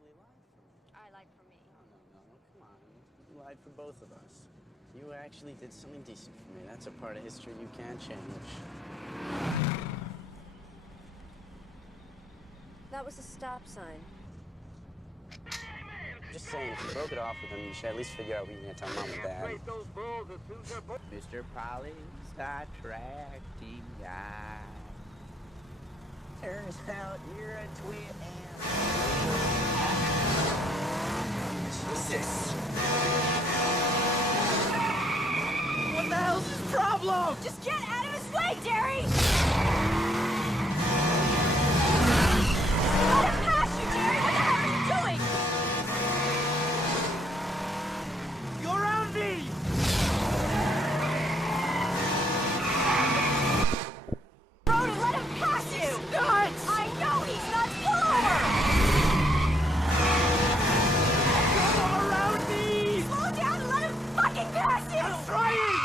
actually lied for me. I lied for me. No, come on. You lied for both of us. You actually did something decent for me. That's a part of history you can't change. That was a stop sign. I'm just saying, if you broke it off with him, you should at least figure out what you're gonna tell Mom and Dad. Mr. Polystyracting guy. Turns out you're a twit ass. Jesus! What the hell's his problem? Just get out of his way, Derry! Let him pass you, Derry! What the hell are you doing? You're around me! Brody, let him pass you! Nuts! I know he's nuts! Pull over! Come around me! Slow down and let him fucking pass you! I'm trying!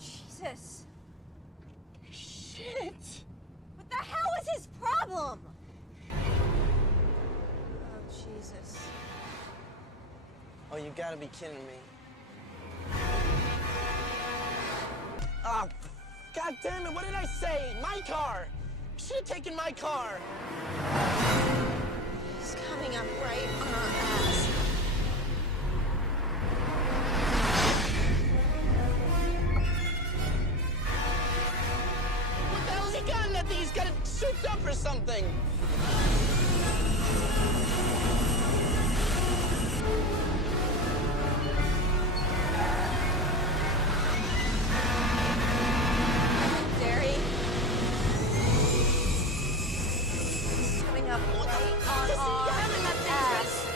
Jesus. Shit! What the hell is his problem? Oh, Jesus. Oh, you gotta be kidding me. Oh, God damn it, what did I say? My car! You should have taken my car! He's coming up right on our ass. What the hell's he got in that thing? He's got it souped up or something! Derry. He's coming up right on Just our yamming that thing. ass.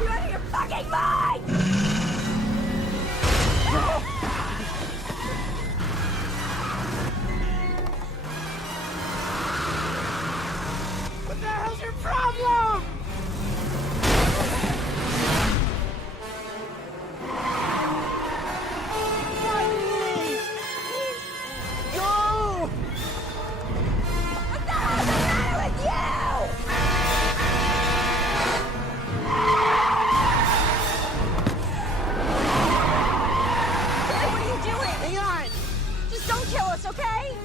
You out of your fucking mind! What the hell's your problem? Finally! Go! What the hell's the matter with you? Derry, what are you doing? Hang on! Just don't kill us, okay?